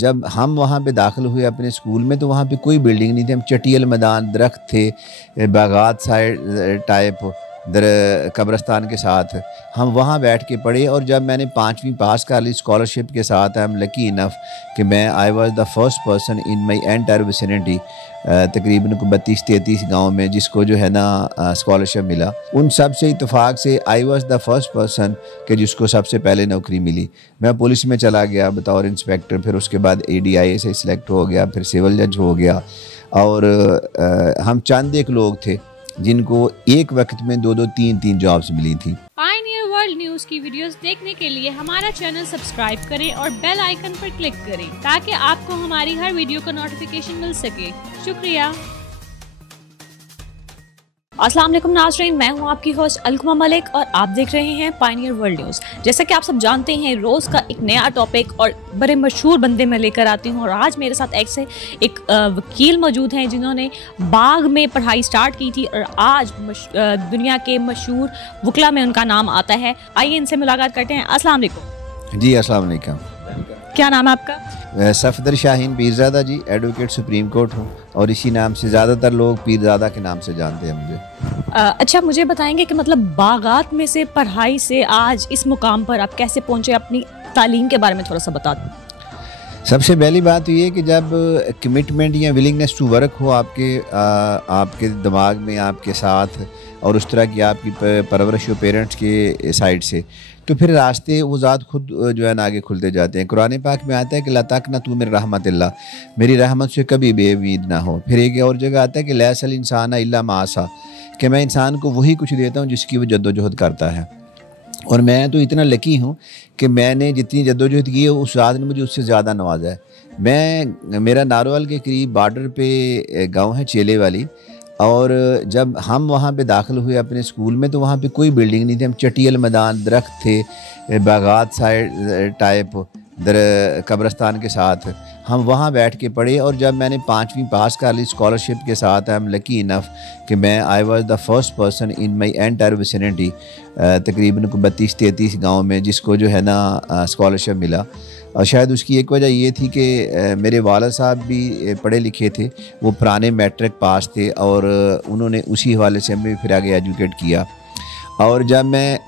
जब हम वहाँ पे दाखिल हुए अपने स्कूल में तो वहाँ पे कोई बिल्डिंग नहीं थी। हम चटियल मैदान, दरख्त थे, बागात साइड टाइप कब्रिस्तान के साथ हम वहाँ बैठ के पढ़े। और जब मैंने 5वीं पास कर ली स्कॉलरशिप के साथ, आई एम लकी इनफ कि मैं I was the first person in my entire vicinity, तकरीबन 32-33 गाँव में जिसको जो है ना स्कॉलरशिप मिला। उन सब से इत्तेफाक से I was the first person कि जिसको सबसे पहले नौकरी मिली। मैं पुलिस में चला गया बतौर इंस्पेक्टर, फिर उसके बाद ADIA से सिलेक्ट हो गया, फिर सिविल जज हो गया। और हम चंद एक लोग थे जिनको एक वक्त में 2-2, 3-3 जॉब्स मिली थी। पायनियर वर्ल्ड न्यूज की वीडियोस देखने के लिए हमारा चैनल सब्सक्राइब करें और बेल आइकन पर क्लिक करें ताकि आपको हमारी हर वीडियो का नोटिफिकेशन मिल सके। शुक्रिया। अस्सलाम वालेकुम नाज़रीन, मैं हूं आपकी होस्ट अलकुमा मलिक और आप देख रहे हैं पायनियर वर्ल्ड न्यूज़। जैसा कि आप सब जानते हैं, रोज़ का एक नया टॉपिक और बड़े मशहूर बंदे मैं लेकर आती हूं। और आज मेरे साथ एक वकील मौजूद हैं जिन्होंने बाग में पढ़ाई स्टार्ट की थी और आज दुनिया के मशहूर वकला में उनका नाम आता है। आइए इनसे मुलाकात करते हैं। अस्सलाम वालेकुम। जी अस्सलाम वालेकुम। क्या नाम है आपका? सफदर शाहीन पीरज़ादा जी, एडवोकेट सुप्रीम कोर्ट हूँ और इसी नाम से ज़्यादातर लोग पीरज़ादा के नाम से जानते हैं मुझे। अच्छा, मुझे बताएंगे कि मतलब बागात में से पढ़ाई से आज इस मुकाम पर आप कैसे पहुँचे? अपनी तालीम के बारे में थोड़ा सा बता दें। सबसे पहली बात तो ये कि जब कमिटमेंट या विलिंगनेस टू वर्क हो आपके दिमाग में, आपके साथ, और उस तरह की आपकी परवरिश हो पेरेंट्स के साइड से, तो फिर रास्ते वो ज़ात खुद जो है ना आगे खुलते जाते हैं। कुरान पाक में आता है कि ला तक़ना तू मिन रहमतिल्लाह, मेरी रहमत से कभी बेउम्मीद ना हो। फिर एक और जगह आता है कि लैसल इंसान इल्ला मा सा, कि मैं इंसान को वही कुछ देता हूँ जिसकी वो जद्दोजहद करता है। और मैं तो इतना लकी हूँ कि मैंने जितनी जद्दोजहद की है उस ज़ात ने मुझे उससे ज़्यादा नवाजा है। मेरा नारोवाल के करीब बॉर्डर पे गाँव है चेले वाली, और जब हम वहाँ पे दाखिल हुए अपने स्कूल में तो वहाँ पे कोई बिल्डिंग नहीं थी। हम चटियल मैदान, दरख्त थे, बागात साइड टाइप कब्रिस्तान के साथ हम वहाँ बैठ के पढ़े। और जब मैंने 5वीं पास कर ली स्कॉलरशिप के साथ, आई एम लकी इनफ कि मैं I was the first person in my entire vicinity, तकरीबन 32-33 गाँव में जिसको जो है ना स्कॉलरशिप मिला। और शायद उसकी एक वजह ये थी कि मेरे वालिद साहब भी पढ़े लिखे थे, वो पुराने मैट्रिक पास थे और उन्होंने उसी हवाले से हमें फिर आगे एजुकेट किया। और जब मैं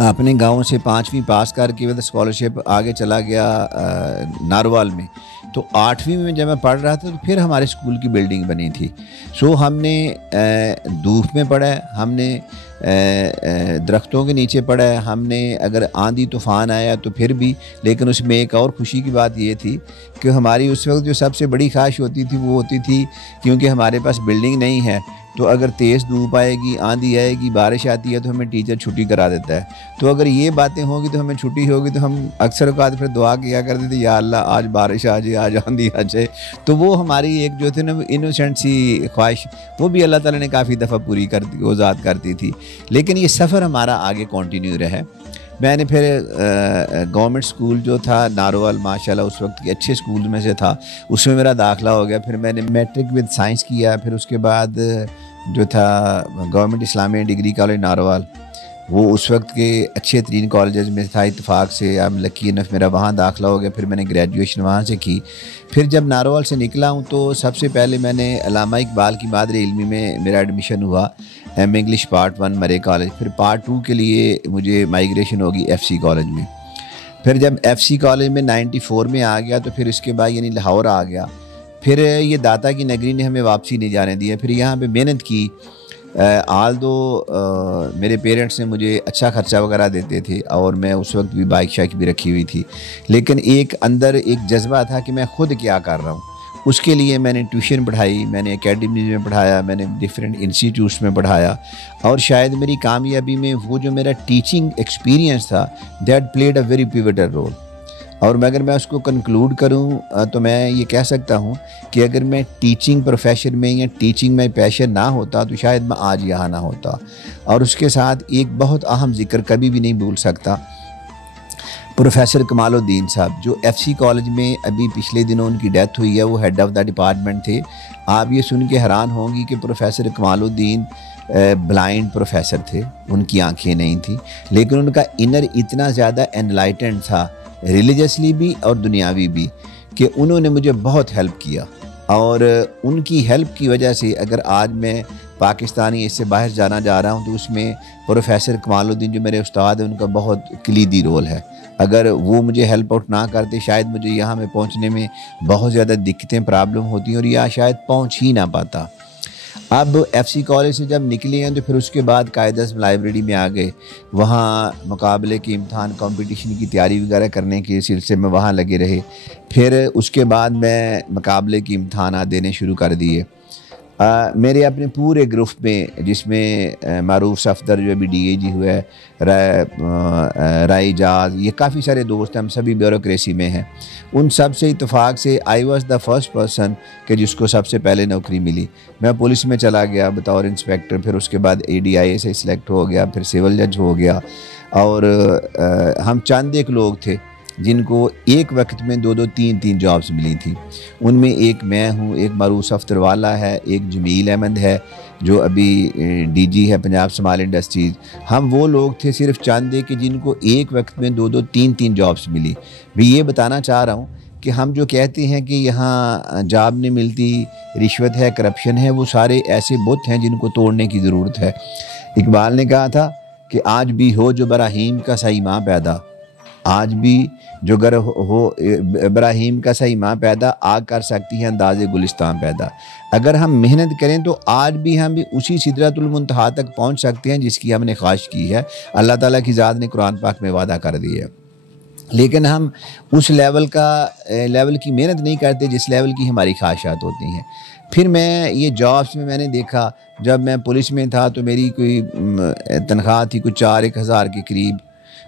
अपने गांव से 5वीं पास करके विद स्कॉलरशिप आगे चला गया नारोवाल में, तो 8वीं में जब मैं पढ़ रहा था तो फिर हमारे स्कूल की बिल्डिंग बनी थी। सो हमने धूप में पढ़ा है, हमने दरख्तों के नीचे पढ़ा है, हमने अगर आंधी तूफ़ान आया तो फिर भी। लेकिन उसमें एक और खुशी की बात ये थी कि हमारी उस वक्त जो सबसे बड़ी ख्वाहिश होती थी वो होती थी, क्योंकि हमारे पास बिल्डिंग नहीं है तो अगर तेज़ धूप आएगी, आंधी आएगी, बारिश आती है तो हमें टीचर छुट्टी करा देता है। तो अगर ये बातें होगी तो हमें छुट्टी होगी तो हम अक्सर औक़ात फिर दुआ किया करते थे, या अल्लाह आज बारिश आ जाए, आज आंधी आ जाए। तो वो हमारी एक जो थी ना इनोसेंट सी ख्वाहिश, वो भी अल्लाह ताला ने काफ़ी दफ़ा पूरी कर दी, वो ज़ात करती थी। लेकिन ये सफ़र हमारा आगे कंटिन्यू रहा। मैंने फिर गवर्नमेंट स्कूल जो था नारोवाल, माशाल्लाह उस वक्त के अच्छे स्कूल में से था, उसमें मेरा दाखिला हो गया। फिर मैंने मैट्रिक विद साइंस किया। फिर उसके बाद जो था government Islamia degree college Narowal, वो उस वक्त के अच्छे तरीन कॉलेजेस में था। इत्तेफाक से अब लकी इनफ मेरा वहाँ दाखिला हो गया। फिर मैंने ग्रेजुएशन वहाँ से की। फिर जब नारोवाल से निकला हूँ तो सबसे पहले मैंने अल्लामा इकबाल की मादर इल्मी में मेरा एडमिशन हुआ, एम इंग्लिश पार्ट 1 मरे कॉलेज। फिर पार्ट 2 के लिए मुझे माइग्रेशन होगी FC कॉलेज में। फिर जब FC कॉलेज में 94 में आ गया तो फिर इसके बाद यानी लाहौर आ गया। फिर ये दाता की नगरी ने हमें वापसी नहीं जाने दिया। फिर यहाँ पे मेहनत की। आल दो मेरे पेरेंट्स ने मुझे अच्छा ख़र्चा वगैरह देते थे और मैं उस वक्त भी बाइक शाइक भी रखी हुई थी, लेकिन एक अंदर एक जज्बा था कि मैं ख़ुद क्या कर रहा हूँ। उसके लिए मैंने ट्यूशन पढ़ाई, मैंने एकेडमीज़ में पढ़ाया, मैंने डिफरेंट इंस्टीट्यूट्स में पढ़ाया। और शायद मेरी कामयाबी में वो जो मेरा टीचिंग एक्सपीरियंस था, that played a very pivotal role. और अगर मैं उसको कंक्लूड करूं तो मैं ये कह सकता हूं कि अगर मैं टीचिंग प्रोफेशन में या टीचिंग में पैशन ना होता तो शायद मैं आज यहाँ ना होता। और उसके साथ एक बहुत अहम जिक्र कभी भी नहीं भूल सकता, प्रोफेसर कमालुद्दीन साहब जो FC कॉलेज में अभी पिछले दिनों उनकी डेथ हुई है, वो हेड ऑफ़ द डिपार्टमेंट थे। आप ये सुन के हैरान होंगी कि प्रोफेसर कमालुद्दीन ब्लाइंड प्रोफेसर थे, उनकी आँखें नहीं थी, लेकिन उनका इनर इतना ज़्यादा एनलाइटेंड था, रिलीजियसली भी और दुनियावी भी, कि उन्होंने मुझे बहुत हेल्प किया, और उनकी हेल्प की वजह से अगर आज मैं पाकिस्तानी इससे बाहर जाना जा रहा हूँ तो उसमें प्रोफेसर कमालुद्दीन जो मेरे उस्ताद हैं उनका बहुत कलीदी रोल है। अगर वो मुझे हेल्प आउट ना करते शायद मुझे यहाँ में पहुँचने में बहुत ज़्यादा दिक्कतें प्रॉब्लम होती और या शायद पहुँच ही ना पाता। अब एफसी कॉलेज से जब निकले हैं तो फिर उसके बाद कायदे लाइब्रेरी में आ गए, वहाँ मुकाबले के इम्तहान कंपटीशन की तैयारी वगैरह करने के सिलसिले में वहाँ लगे रहे। फिर उसके बाद मैं मुकाबले के इम्तहान देने शुरू कर दिए। मेरे अपने पूरे ग्रुप में जिसमें मारूफ सफदर जो अभी DAG हुआ है, राय जाज, ये काफ़ी सारे दोस्त हैं, हम सभी ब्यूरोक्रेसी में हैं। उन सब से इत्तेफाक से I was the first person कि जिसको सबसे पहले नौकरी मिली। मैं पुलिस में चला गया बतौर इंस्पेक्टर, फिर उसके बाद ADIA से सिलेक्ट हो गया, फिर सिविल जज हो गया। और हम चंद एक लोग थे जिनको एक वक्त में 2-2, 3-3 जॉब्स मिली थी। उनमें एक मैं हूँ, एक मारूफ सफ्तर वाला है, एक जमील अहमद है जो अभी DG है पंजाब स्मॉल इंडस्ट्रीज़। हम वो लोग थे सिर्फ चंद कि जिनको एक वक्त में 2-2, 3-3 जॉब्स मिली। भी ये बताना चाह रहा हूँ कि हम जो कहते हैं कि यहाँ जॉब नहीं मिलती, रिश्वत है, करप्शन है, वो सारे ऐसे बुत हैं जिनको तोड़ने की ज़रूरत है। इकबाल ने कहा था कि आज भी हो जो बराहीम का सही माँ पैदा, आज भी जो गर हो इब्राहीम का सही माँ पैदा, आग कर सकती है अंदाज़े गुलिस्तान पैदा। अगर हम मेहनत करें तो आज भी हम भी उसी सिदरतुल मुंतहा तक पहुँच सकते हैं जिसकी हमने ख्वाहिश की है। अल्लाह ताला की ज़ात ने कुरान पाक में वादा कर दिया है, लेकिन हम उस लेवल की मेहनत नहीं करते जिस लेवल की हमारी ख्वाहिशात होती हैं। फिर मैं ये जॉब्स में मैंने देखा, जब मैं पुलिस में था तो मेरी कोई तनख्वाह थी कुछ 4-1 हज़ार के करीब,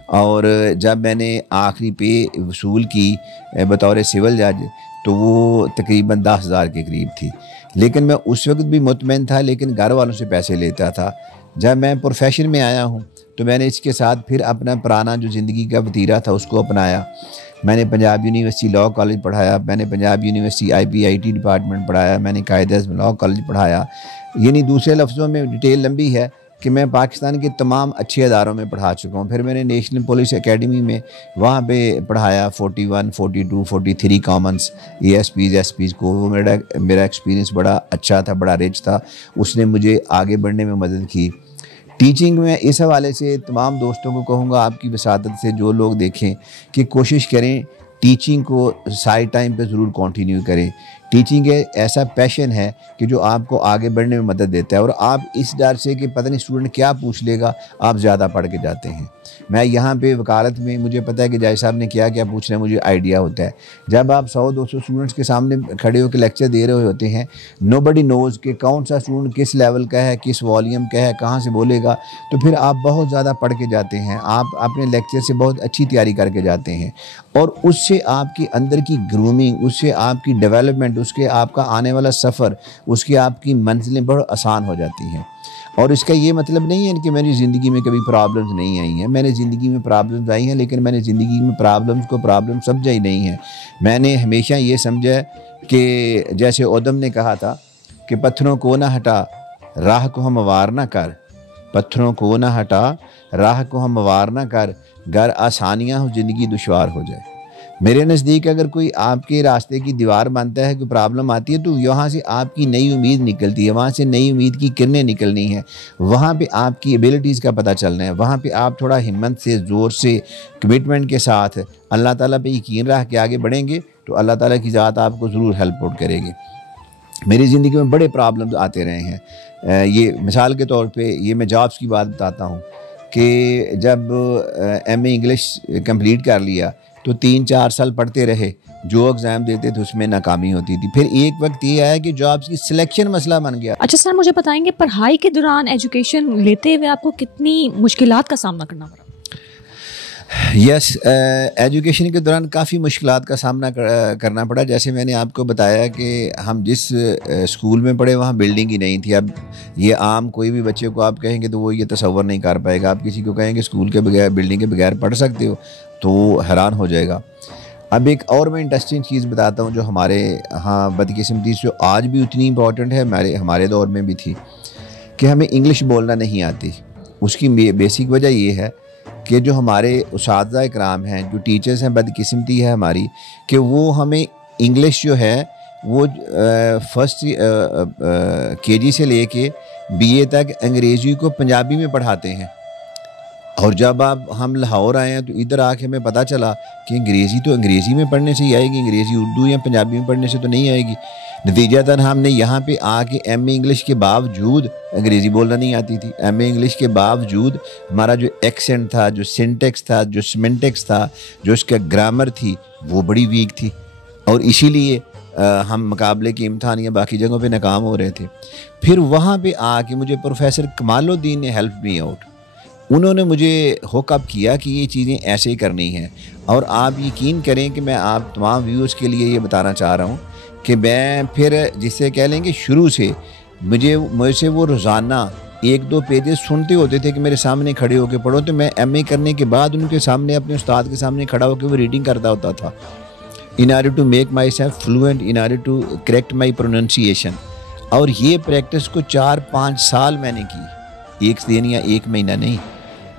और जब मैंने आखिरी पे वसूल की बतौर सिविल जज तो वो तकरीबन 10,000 के करीब थी। लेकिन मैं उस वक्त भी मुतमईन था, लेकिन घर वालों से पैसे लेता था। जब मैं प्रोफेशन में आया हूँ तो मैंने इसके साथ फिर अपना पुराना जो ज़िंदगी का वतीरा था उसको अपनाया। मैंने पंजाब यूनिवर्सिटी लॉ कॉलेज पढ़ाया, मैंने पंजाब यूनिवर्सिटी IPIT डिपार्टमेंट पढ़ाया, मैंने कायदे लॉ कॉलेज पढ़ाया। यानी दूसरे लफ्ज़ों में डिटेल लंबी है कि मैं पाकिस्तान के तमाम अच्छे अदारों में पढ़ा चुका हूँ। फिर मैंने नेशनल पुलिस एकेडमी में वहाँ पे पढ़ाया 41, 42, 43 कॉमन्स ASPs SPs को। वो मेरा एक्सपीरियंस बड़ा अच्छा था, बड़ा रिच था, उसने मुझे आगे बढ़ने में मदद की। टीचिंग में इस हवाले से तमाम दोस्तों को कहूँगा आपकी वसादत से जो लोग देखें कि कोशिश करें टीचिंग को साइड टाइम पे ज़रूर कंटिन्यू करें। टीचिंग ऐसा पैशन है कि जो आपको आगे बढ़ने में मदद देता है, और आप इस डर से कि पता नहीं स्टूडेंट क्या पूछ लेगा आप ज़्यादा पढ़ के जाते हैं। मैं यहाँ पे वकालत में मुझे पता है कि जज साहब ने क्या क्या पूछना है, मुझे आइडिया होता है। जब आप 100-200 स्टूडेंट्स के सामने खड़े होकर लेक्चर दे रहे होते हैं, नोबडी नोज़ कि कौन सा स्टूडेंट किस लेवल का है, किस वॉल्यूम का है, कहाँ से बोलेगा, तो फिर आप बहुत ज़्यादा पढ़ के जाते हैं, आप अपने लेक्चर से बहुत अच्छी तैयारी करके जाते हैं, और उससे आपके अंदर की ग्रूमिंग, उससे आपकी डेवलपमेंट, उसके आपका आने वाला सफ़र, उसकी आपकी मंजिलें बहुत आसान हो जाती हैं। और इसका ये मतलब नहीं है कि मेरी ज़िंदगी में कभी प्रॉब्लम्स नहीं आई हैं। मैंने ज़िंदगी में प्रॉब्लम्स आई हैं, लेकिन मैंने ज़िंदगी में प्रॉब्लम्स को प्रॉब्लम समझा ही नहीं है। मैंने हमेशा ये समझा कि जैसे ओदम ने कहा था कि पत्थरों को ना हटा राह को हमवार ना कर, पत्थरों को ना हटा राह को हमवार ना कर, गर आसानियाँ हो ज़िंदगी दुश्वार हो जाए। मेरे नज़दीक अगर कोई आपके रास्ते की दीवार बनता है, कोई प्रॉब्लम आती है, तो यहाँ से आपकी नई उम्मीद निकलती है, वहाँ से नई उम्मीद की किरणें निकलनी है, वहाँ पे आपकी एबिलिटीज़ का पता चलना है, वहाँ पे आप थोड़ा हिम्मत से, ज़ोर से, कमिटमेंट के साथ अल्लाह ताला पे यकीन रख के आगे बढ़ेंगे तो अल्लाह ताला की ज़ात आपको ज़रूर हेल्प आउट करेगी। मेरी ज़िंदगी में बड़े प्रॉब्लम्स आते रहे हैं। ये मिसाल के तौर पे ये मैं जॉब्स की बात बताता हूँ कि जब MA इंग्लिश कंप्लीट कर लिया तो 3-4 साल पढ़ते रहे, जो एग्ज़ाम देते थे उसमें नाकामी होती थी। फिर एक वक्त ये आया कि जॉब्स की सिलेक्शन मसला बन गया। अच्छा सर, मुझे बताएंगे पढ़ाई के दौरान एजुकेशन लेते हुए आपको कितनी मुश्किलात का सामना करना पड़ा? यस, एजुकेशन के दौरान काफ़ी मुश्किलात का सामना करना पड़ा। जैसे मैंने आपको बताया कि हम जिस स्कूल में पढ़े वहाँ बिल्डिंग ही नहीं थी। अब ये आम कोई भी बच्चे को आप कहेंगे तो वो ये तसव्वुर नहीं कर पाएगा। आप किसी को कहेंगे स्कूल के बगैर, बिल्डिंग के बगैर पढ़ सकते हो, तो वो हैरान हो जाएगा। अब एक और मैं इंटरेस्टिंग चीज़ बताता हूँ जो हमारे यहाँ बदकिस्मती जो आज भी उतनी इम्पॉर्टेंट है, हमारे दौर में भी थी, कि हमें इंग्लिश बोलना नहीं आती। उसकी बेसिक वजह ये है कि जो हमारे उस्ताद इकराम हैं, जो टीचर्स हैं, बदकिस्मती है हमारी कि वो हमें इंग्लिश जो है वो फर्स्ट केजी से लेके बीए तक अंग्रेज़ी को पंजाबी में पढ़ाते हैं। और जब हम लाहौर आए हैं तो इधर आके हमें पता चला कि अंग्रेज़ी तो अंग्रेज़ी में पढ़ने से ही आएगी, अंग्रेज़ी उर्दू या पंजाबी में पढ़ने से तो नहीं आएगी। नतीजतन हमने यहाँ पे आके एमए इंग्लिश के बावजूद, अंग्रेज़ी बोलना नहीं आती थी, एमए इंग्लिश के बावजूद हमारा जो एक्सेंट था, जो सिंटेक्स था, जो सिमेंटेक्स था, जो उसका ग्रामर थी, वो बड़ी वीक थी। और इसीलिए हम मुकाबले के इम्तहान या बाकी जगहों पे नाकाम हो रहे थे। फिर वहाँ पे आके मुझे प्रोफेसर कमालुद्दीन ने हेल्प मी आउट। उन्होंने मुझे हुकअप किया कि ये चीज़ें ऐसे ही करनी हैं। और आप यकीन करें कि मैं आप तमाम व्यूअर्स के लिए ये बताना चाह रहा हूँ कि मैं फिर जिससे कह लेंगे शुरू से मुझसे वो रोज़ाना 1-2 पेजेस सुनते होते थे कि मेरे सामने खड़े होकर पढ़ो। तो मैं एमए करने के बाद उनके सामने अपने उस्ताद के सामने खड़ा होकर वो रीडिंग करता होता था, in order to make myself fluent, in order to correct my pronunciation. और ये प्रैक्टिस को 4-5 साल मैंने की, 1 दिन या 1 महीना नहीं।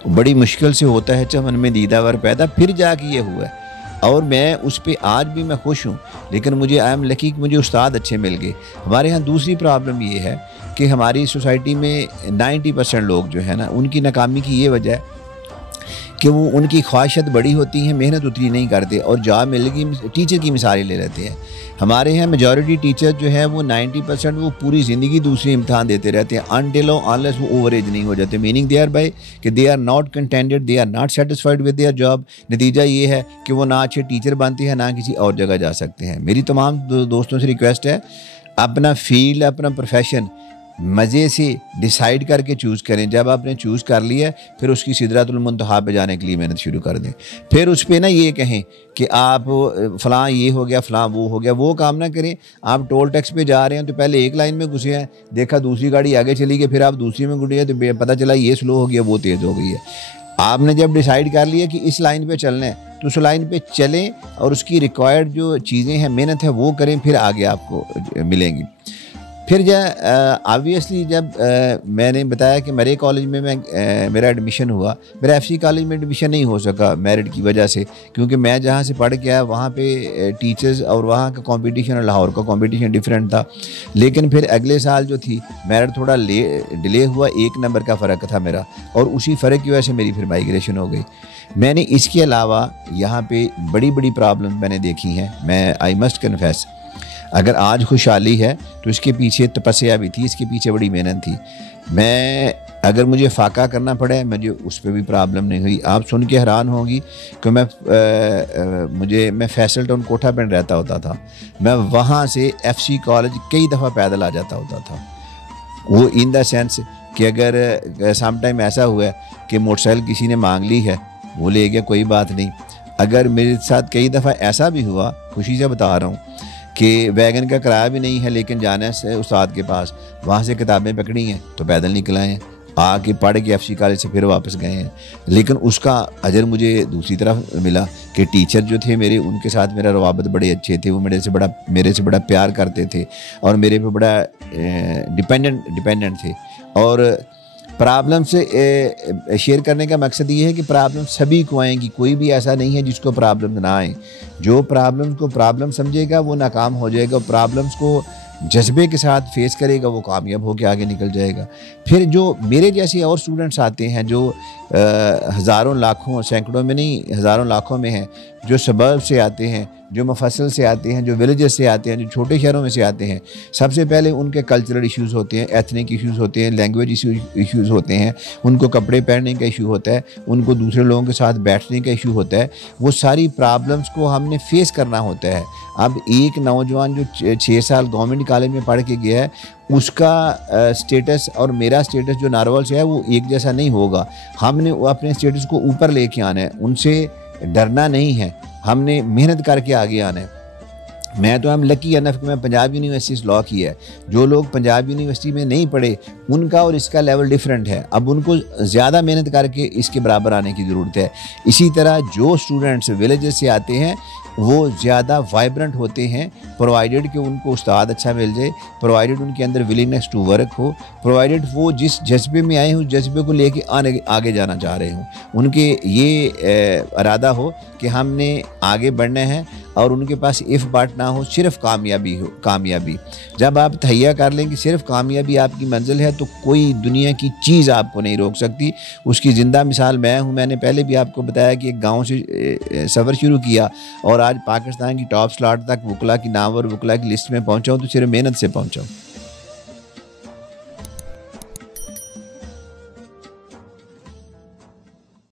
बड़ी मुश्किल से होता है चमन में दीदावर पैदा, फिर जाके ये हुआ है। और मैं उस पर आज भी मैं खुश हूँ। लेकिन मुझे आई एम लकी कि मुझे उस्ताद अच्छे मिल गए। हमारे यहाँ दूसरी प्रॉब्लम ये है कि हमारी सोसाइटी में 90% लोग जो है ना, उनकी नाकामी की ये वजह है कि वो उनकी ख्वाहिशत बड़ी होती है, मेहनत उतनी नहीं करते और जॉब मिलेगी टीचर की मिसाल ले लेते हैं। हमारे यहाँ मेजॉरिटी टीचर जो है वो 90% वो पूरी ज़िंदगी दूसरे इम्तहान देते रहते हैं अनटिल अनलेस वो ओवर एज नहीं हो जाते। मीनिंग देयर बाय कि they are not contented, they are not satisfied with their job. नतीजा ये है कि वो ना अच्छे टीचर बनते हैं, ना किसी और जगह जा सकते हैं। मेरी तमाम दोस्तों से रिक्वेस्ट है, अपना फील्ड, अपना प्रोफेशन मज़े से डिसाइड करके चूज़ करें। जब आपने चूज़ कर लिया फिर उसकी सिदरतुल मुंतहा पे जाने के लिए मेहनत शुरू कर दें। फिर उस पर ना ये कहें कि आप फ़लाँ ये हो गया, फ़लाँ वो हो गया, वो काम ना करें। आप टोल टैक्स पे जा रहे हैं तो पहले एक लाइन में घुसे हैं, देखा दूसरी गाड़ी आगे चली गई, फिर आप दूसरी में घुसे तो पता चला ये स्लो हो गया, वो तेज़ हो गई है। आपने जब डिसाइड कर लिया कि इस लाइन पे चलना है तो उस लाइन पे चलें और उसकी रिक्वायर्ड जो चीज़ें हैं, मेहनत है, वो करें, फिर आगे आपको मिलेंगी। फिर ऑब्वियसली जब मैंने बताया कि मेरे कॉलेज में मेरा एडमिशन हुआ, मेरा एफसी कॉलेज में एडमिशन नहीं हो सका मेरिट की वजह से, क्योंकि मैं जहाँ से पढ़ के आया वहाँ पे टीचर्स और वहाँ का कंपटीशन और लाहौर का कंपटीशन डिफरेंट था। लेकिन फिर अगले साल जो थी मेरिट थोड़ा डिले हुआ, 1 नंबर का फ़र्क था मेरा, और उसी फ़र्क की वजह से मेरी फिर माइग्रेशन हो गई। मैंने इसके अलावा यहाँ पे बड़ी बड़ी प्रॉब्लम मैंने देखी हैं। मैं आई मस्ट कन्फेस, अगर आज खुशहाली है तो इसके पीछे तपस्या भी थी, इसके पीछे बड़ी मेहनत थी। मैं अगर मुझे फाका करना पड़े मुझे उस पर भी प्रॉब्लम नहीं हुई। आप सुन के हैरान होंगी कि मैं फैसल टाउन कोठा पेंड रहता होता था, मैं वहाँ से एफसी कॉलेज कई दफ़ा पैदल आ जाता होता था। वो इन द सेंस कि अगर सम टाइम ऐसा हुआ कि मोटरसाइकिल किसी ने मांग ली है, वो ले गया, कोई बात नहीं। अगर मेरे साथ कई दफ़ा ऐसा भी हुआ, खुशी से बता रहा हूँ, कि वैगन का किराया भी नहीं है लेकिन जाना है उस्ताद के पास, वहाँ से किताबें पकड़ी हैं तो पैदल निकल आए हैं, आके पढ़ के एफसी कॉलेज से फिर वापस गए हैं। लेकिन उसका अजर मुझे दूसरी तरफ मिला कि टीचर जो थे मेरे, उनके साथ मेरा रवाबत बड़े अच्छे थे, वो मेरे से बड़ा प्यार करते थे और मेरे पे बड़ा डिपेंडेंट थे। और प्रॉब्लम से शेयर करने का मकसद ये है कि प्रॉब्लम सभी को आएंगी, कोई भी ऐसा नहीं है जिसको प्रॉब्लम ना आए। जो प्रॉब्लम को प्रॉब्लम समझेगा वो नाकाम हो जाएगा, प्रॉब्लम्स को जज्बे के साथ फेस करेगा वो कामयाब होकर आगे निकल जाएगा। फिर जो मेरे जैसे और स्टूडेंट्स आते हैं जो हज़ारों लाखों, सैकड़ों में नहीं हज़ारों लाखों में हैं, जो सबर्ब से आते हैं, जो मफसल से आते हैं, जो विलेजेस से आते हैं, जो छोटे शहरों में से आते हैं, सबसे पहले उनके कल्चरल इश्यूज़ होते हैं, एथनिक इश्यूज़ होते हैं, लैंग्वेज इश्यूज़ होते हैं, उनको कपड़े पहनने का इशू होता है, उनको दूसरे लोगों के साथ बैठने का इशू होता है। वो सारी प्रॉब्लम्स को हमने फेस करना होता है। अब एक नौजवान जो 6 साल गवर्नमेंट कॉलेज में पढ़ के गया है, उसका स्टेटस और मेरा स्टेटस जो नारवल से है वो एक जैसा नहीं होगा। हमने अपने स्टेटस को ऊपर लेके आना है, उनसे डरना नहीं है, हमने मेहनत करके आगे आना है। मैं तो हम लकी अनफ कि मैं पंजाब यूनिवर्सिटी से लॉ किया है। जो लोग पंजाब यूनिवर्सिटी में नहीं पढ़े उनका और इसका लेवल डिफरेंट है, अब उनको ज़्यादा मेहनत करके इसके बराबर आने की ज़रूरत है। इसी तरह जो स्टूडेंट्स विलेजेस से आते हैं वो ज़्यादा वाइब्रेंट होते हैं, प्रोवाइडेड कि उनको उस्ताद अच्छा मिल जाए, प्रोवाइडेड उनके अंदर विलिंगनेस टू वर्क हो, प्रोवाइडेड वो जिस जज्बे में आए हों उस जज्बे को लेके आगे जाना चाह रहे हों, उनके ये इरादा हो कि हमने आगे बढ़ना है और उनके पास इफ़ बाट ना हो, सिर्फ कामयाबी। जब आप तहैया कर लें कि सिर्फ कामयाबी आपकी मंजिल है तो कोई दुनिया की चीज़ आपको नहीं रोक सकती। उसकी ज़िंदा मिसाल मैं हूँ। मैंने पहले भी आपको बताया कि एक गाँव से सफ़र शुरू किया और आज पाकिस्तान की टॉप स्लॉट तक वकला की नाम और वकला की लिस्ट में पहुँचा हूँ तो सिर्फ मेहनत से पहुँचा हूँ।